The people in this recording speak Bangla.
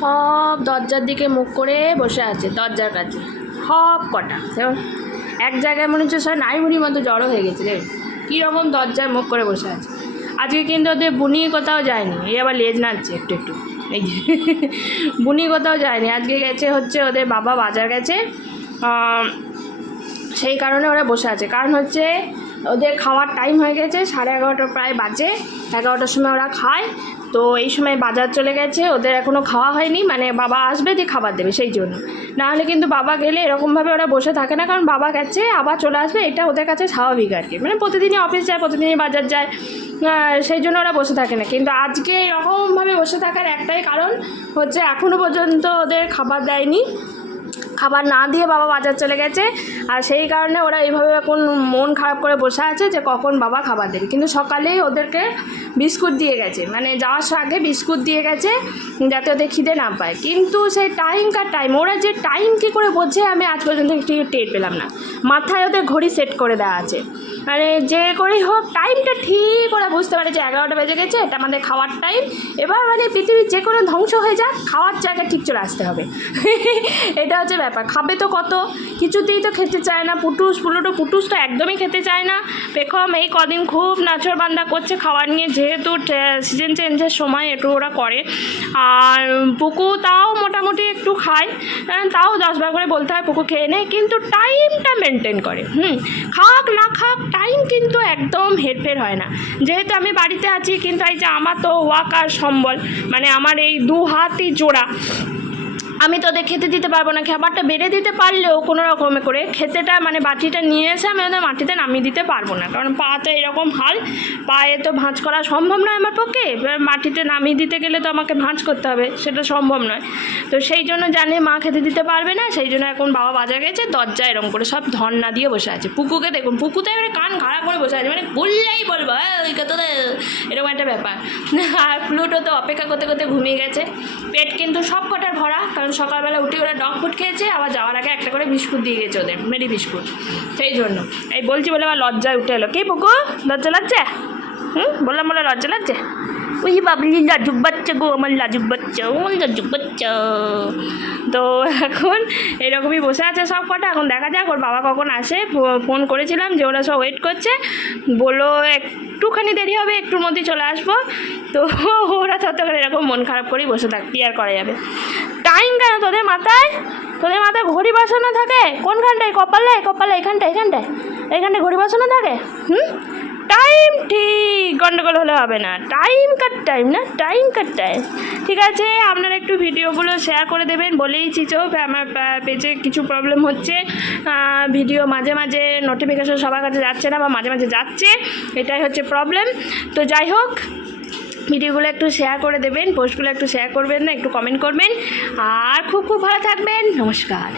সব দরজার দিকে মুখ করে বসে আছে, দরজার কাছে। সব কটা। এক জায়গায় মনে হচ্ছে সব নাইমুনির মতো জড়ো হয়ে গেছে রে কীরকম দরজায় মুখ করে বসে আছে। আজকে কিন্তু ওদের বুনি কোথাও যায়নি, এই আবার লেজ নাড়ছে একটু একটু। এই বুনি কোথাও যায়নি। আজকে গেছে হচ্ছে ওদের বাবা বাজার গেছে সেই কারণে ওরা বসে আছে। কারণ হচ্ছে ওদের খাওয়ার টাইম হয়ে গেছে, সাড়ে এগারোটা প্রায় বাজে। এগারোটার সময় ওরা খায়। তো এই সময় বাজার চলে গেছে, ওদের এখনও খাওয়া হয়নি। মানে বাবা আসবে দিয়ে খাবার দেবে, সেই জন্য। নাহলে কিন্তু বাবা গেলে এরকমভাবে ওরা বসে থাকে না, কারণ বাবা গেছে, আবার চলে আসবে। এটা ওদের কাছে স্বাভাবিক আর কি। মানে প্রতিদিনই অফিস যায়, প্রতিদিনই বাজার যায়। সেই জন্য ওরা বসে থাকে না। কিন্তু আজকে এরকমভাবে বসে থাকার একটাই কারণ হচ্ছে এখনও পর্যন্ত ওদের খাবার দেয়নি। খাবার না দিয়ে বাবা বাজার চলে গেছে। আর সেই কারণে ওরা এইভাবে এখন মন খারাপ করে বসে আছে যে কখন বাবা খাবার দেবে। কিন্তু সকালেই ওদেরকে বিস্কুট দিয়ে গেছে। মানে যাওয়ার আগে বিস্কুট দিয়ে গেছে যাতে ওদের খিদে না পায়। কিন্তু সেই টাইমকার টাইম ওরা যে টাইম কী করে বোঝে আমি আজ পর্যন্ত একটু টের পেলাম না। মাথায় ওদের ঘড়ি সেট করে দেওয়া আছে। মানে যে করেই হোক টাইমটা ঠিক ওরা বুঝতে পারে যে এগারোটা বেজে গেছে, এটা আমাদের খাওয়ার টাইম এবার মানে পৃথিবীর যে কোনো ধ্বংস হয়ে যাক, খাওয়ার জায়গা ঠিক চলে আসতে হবে। এটা হচ্ছে ব্যাপার। খাবে তো কত? কিছুতেই তো খেতে চায় না। পুটুস, পুলুটো, পুটুস তো একদমই খেতে চায় না। পেখম এই কদিন খুব নাচর বান্দা করছে খাওয়ার নিয়ে, যেহেতু সিজন চেঞ্জের সময় একটু ওরা করে। আর পুকু তাও মোটামুটি একটু খায়। তাও দশ বার করে বলতে হয় পুকু খেয়ে নেয় কিন্তু টাইমটা মেনটেন করে। হুম, খাক না খাক টাইম কিন্তু একদম হেরফের হয় না। যেহেতু আমি বাড়িতে আছি, কিন্তু এই যে আমার তো ওয়াক আর সম্বল মানে আমার এই দু হাতই জোড়া আমি তোদের খেতে দিতে পারব না খাবারটা বেড়ে দিতে পারলেও কোনো রকমে করে খেতেটা মানে বাটিটা নিয়ে এসে আমি ওদের মাটিতে নামিয়ে দিতে পারব না। কারণ পা তো এরকম হাল পায়ে তো ভাঁজ করা সম্ভব নয় আমার পক্ষে। এবার মাটিতে নামিয়ে দিতে গেলে তো আমাকে ভাঁজ করতে হবে সেটা সম্ভব নয়। তো সেই জন্য জানে মা খেতে দিতে পারবে না সেই জন্য এখন বাবা বাজার গেছে দরজা এরকম করে সব ধর্না দিয়ে বসে আছে। পুকুকে দেখুন পুকু তো এবারে কান খাড়া করে বসে আছে মানে বললেই বলব "এই, ওই কত এরকম একটা ব্যাপার। আর প্লুটো তো অপেক্ষা করতে করতে ঘুমিয়ে গেছে। পেট কিন্তু সব কটার ভরা সকালবেলা উঠে ওরা ডগ ফুড খেয়েছে, আবার যাওয়ার আগে একটা করে বিস্কুট দিয়ে গেছে ওদের মেরি বিস্কুট। সেই জন্য। এই বলছি বলে আবার লজ্জায় উঠে এলো। কে পুকু লজ্জা লাগছে? হুম? বললাম বলে লজ্জা লাগছে? ওই বাবলি লাজুক বাচ্চা গো, আমার লাজুক বাচ্চা, ও আমার লাজুক বাচ্চা। তো এখন এরকমই বসে আছে সব কটা। এখন দেখা যাক, ওর বাবা কখন আসে। ফোন করেছিলাম যে ওরা সব ওয়েট করছে। বলল, একটুখানি দেরি হবে, একটুর মধ্যেই চলে আসব। তো ওরা ততক্ষণ এরকম মন খারাপ করেই বসে থাক, কি আর করা যাবে? টাইম কেন? তোদের মাথায়? তোদের মাথায় ঘড়ি বসানো থাকে? কোনখানটায়? কপালে? কপালে এখানটায় এখানটায়? এখানটায় ঘড়ি বসানো থাকে? হুম? টাইম ঠিক। গন্ডগোল হলে হবে না। টাইম কাট টাইম না? টাইম কাট টাইম ঠিক আছে, আপনারা একটু ভিডিওগুলো শেয়ার করে দেবেন। বলেই চিচো, আমার পেজে কিছু প্রবলেম হচ্ছে। ভিডিও মাঝে মাঝে নোটিফিকেশন সবার কাছে যাচ্ছে না বা মাঝে মাঝে যাচ্ছে। এটাই হচ্ছে প্রবলেম তো যাই হোক ভিডিওগুলো একটু শেয়ার করে দেবেন পোস্টগুলো একটু শেয়ার করবেন না, একটু কমেন্ট করবেন। আর খুব খুব ভালো থাকবেন, নমস্কার।